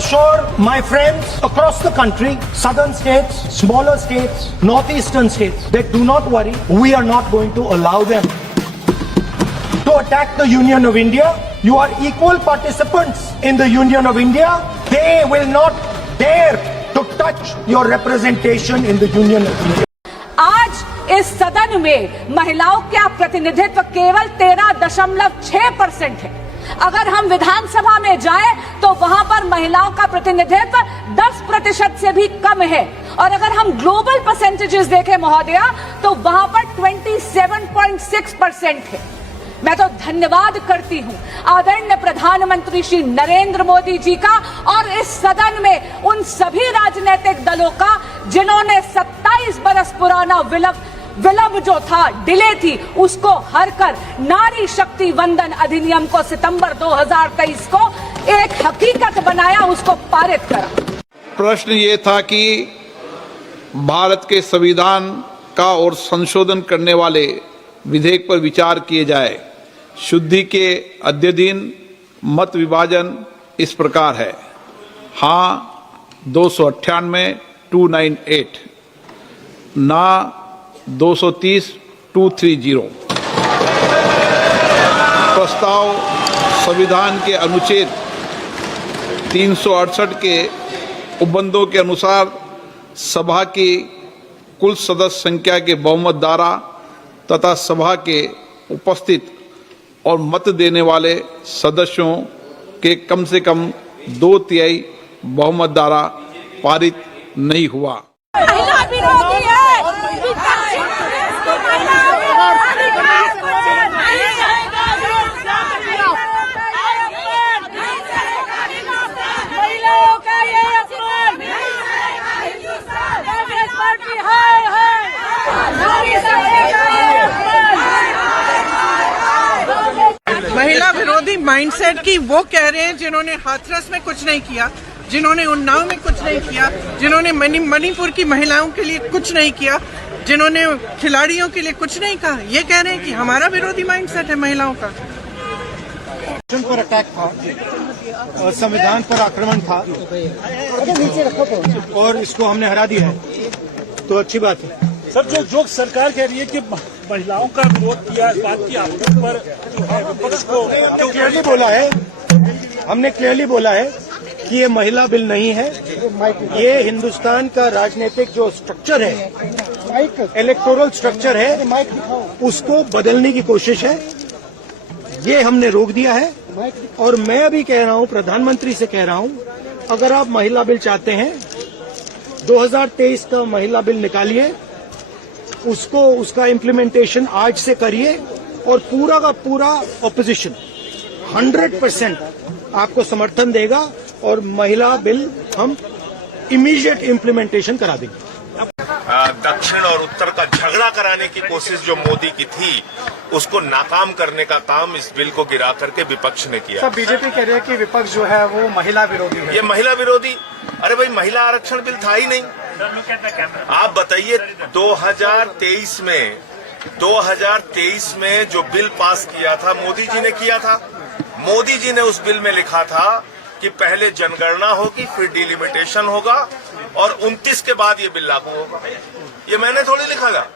assure my friends across the country, southern states, smaller states, northeastern states, that do not worry, we are not going to allow them to attack the Union of India. You are equal participants in the Union of India. They will not dare to touch your representation in the Union of India. आज इस सदन में महिलाओं का प्रतिनिधित्व केवल 13.6% है। अगर हम विधानसभा में जाएं तो वहां पर महिलाओं का प्रतिनिधित्व 10% से भी कम है, और अगर हम ग्लोबल परसेंटेजेस देखें महोदया तो वहां पर 27.6% है। मैं तो धन्यवाद करती हूं आदरणीय प्रधानमंत्री श्री नरेंद्र मोदी जी का और इस सदन में उन सभी राजनीतिक दलों का जिन्होंने 27 बरस पुराना विलंब जो था, डिले थी, उसको हर कर नारी शक्ति वंदन अधिनियम को सितंबर 2023 को एक हकीकत बनाया, उसको पारित करा। प्रश्न ये था कि भारत के संविधान का और संशोधन करने वाले विधेयक पर विचार किए जाए। शुद्धि के अध्ययन मत विभाजन इस प्रकार है: हाँ 298 298, ना 230 230। प्रस्ताव संविधान के अनुच्छेद 368 के उपबंधों के अनुसार सभा की कुल सदस्य संख्या के बहुमत द्वारा तथा सभा के उपस्थित और मत देने वाले सदस्यों के कम से कम 2/3 बहुमत द्वारा पारित नहीं हुआ। महिला विरोधी माइंडसेट की वो कह रहे हैं जिन्होंने हाथरस में कुछ नहीं किया, जिन्होंने उन्नाव में कुछ नहीं किया, जिन्होंने मणिपुर की महिलाओं के लिए कुछ नहीं किया, जिन्होंने खिलाड़ियों के लिए कुछ नहीं कहा, ये कह रहे हैं कि हमारा विरोधी माइंडसेट है महिलाओं का। पर अटैक था, संविधान पर आक्रमण था और इसको हमने हरा दिया है, तो अच्छी बात है। सर, जो सरकार कह रही है कि महिलाओं का विरोध किया, इस बात की आप पर जो है विपक्ष को क्लियरली बोला है, हमने क्लियरली बोला है कि ये महिला बिल नहीं है, ये हिंदुस्तान का राजनीतिक जो स्ट्रक्चर है, इलेक्टोरल स्ट्रक्चर है, उसको बदलने की कोशिश है। ये हमने रोक दिया है और मैं अभी कह रहा हूं, प्रधानमंत्री से कह रहा हूं, अगर आप महिला बिल चाहते हैं 2023 का महिला बिल निकालिए, उसको उसका इम्प्लीमेंटेशन आज से करिए और पूरा का पूरा ऑपोजिशन 100% आपको समर्थन देगा और महिला बिल हम इमीडिएट इम्प्लीमेंटेशन करा देंगे। दक्षिण और उत्तर का झगड़ा कराने की कोशिश जो मोदी की थी, उसको नाकाम करने का काम इस बिल को गिरा करके विपक्ष ने किया। सब बीजेपी कह रही है कि विपक्ष जो है वो महिला विरोधी है। ये महिला विरोधी, अरे भाई महिला आरक्षण बिल था ही नहीं। आप बताइए 2023 में जो बिल पास किया था, मोदी जी ने किया था। मोदी जी ने उस बिल में लिखा था कि पहले जनगणना होगी, फिर डिलिमिटेशन होगा और 29 के बाद ये बिल लागू होगा। ये मैंने थोड़ी लिखा था।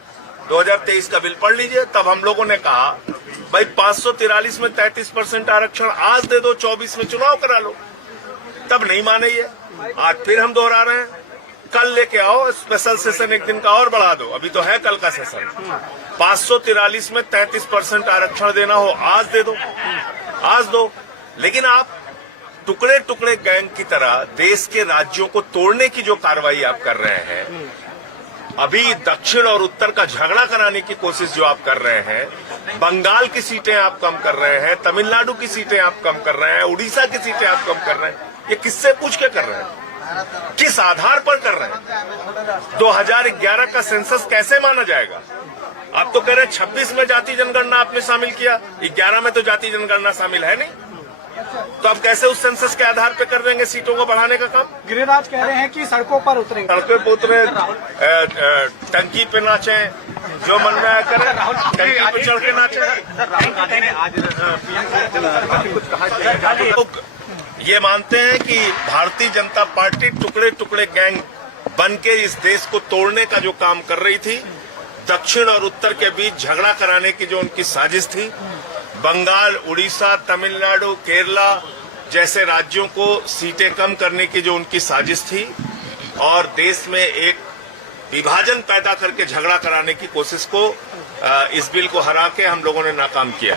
2023 का बिल पढ़ लीजिए। तब हम लोगों ने कहा भाई 543 में 33% आरक्षण आज दे दो, 24 में चुनाव करा लो। तब नहीं माने ये, आज फिर हम दोहरा रहे हैं। कल लेके आओ स्पेशल सेशन, एक दिन का और बढ़ा दो, अभी तो है कल का सेशन। 543 में 33% आरक्षण देना हो, आज दे दो, आज दो। लेकिन आप टुकड़े टुकड़े गैंग की तरह देश के राज्यों को तोड़ने की जो कार्रवाई आप कर रहे हैं, अभी दक्षिण और उत्तर का झगड़ा कराने की कोशिश जो आप कर रहे हैं, बंगाल की सीटें आप कम कर रहे हैं, तमिलनाडु की सीटें आप कम कर रहे हैं, उड़ीसा की सीटें आप कम कर रहे हैं, ये किससे पूछ के कर रहे हैं? किस आधार पर कर रहे हैं? 2011 का सेंसस कैसे माना जाएगा? आप तो कह रहे हैं 26 में जाति जनगणना आपने शामिल किया, 11 में तो जाति जनगणना शामिल है नहीं, तो आप कैसे उस सेंसस के आधार पे कर देंगे सीटों को बढ़ाने का काम? गिरिराज कह रहे हैं कि सड़कों पर उतरेंगे। सड़कों पर उतरे, टंकी पे नाचे, जो मन में आया करें, टंकी पे चढ़ के नाचे। ये मानते हैं कि भारतीय जनता पार्टी टुकड़े टुकड़े गैंग बनके इस देश को तोड़ने का जो काम कर रही थी, दक्षिण और उत्तर के बीच झगड़ा कराने की जो उनकी साजिश थी, बंगाल, उड़ीसा, तमिलनाडु, केरला जैसे राज्यों को सीटें कम करने की जो उनकी साजिश थी और देश में एक विभाजन पैदा करके झगड़ा कराने की कोशिश को इस बिल को हरा के हम लोगों ने नाकाम किया।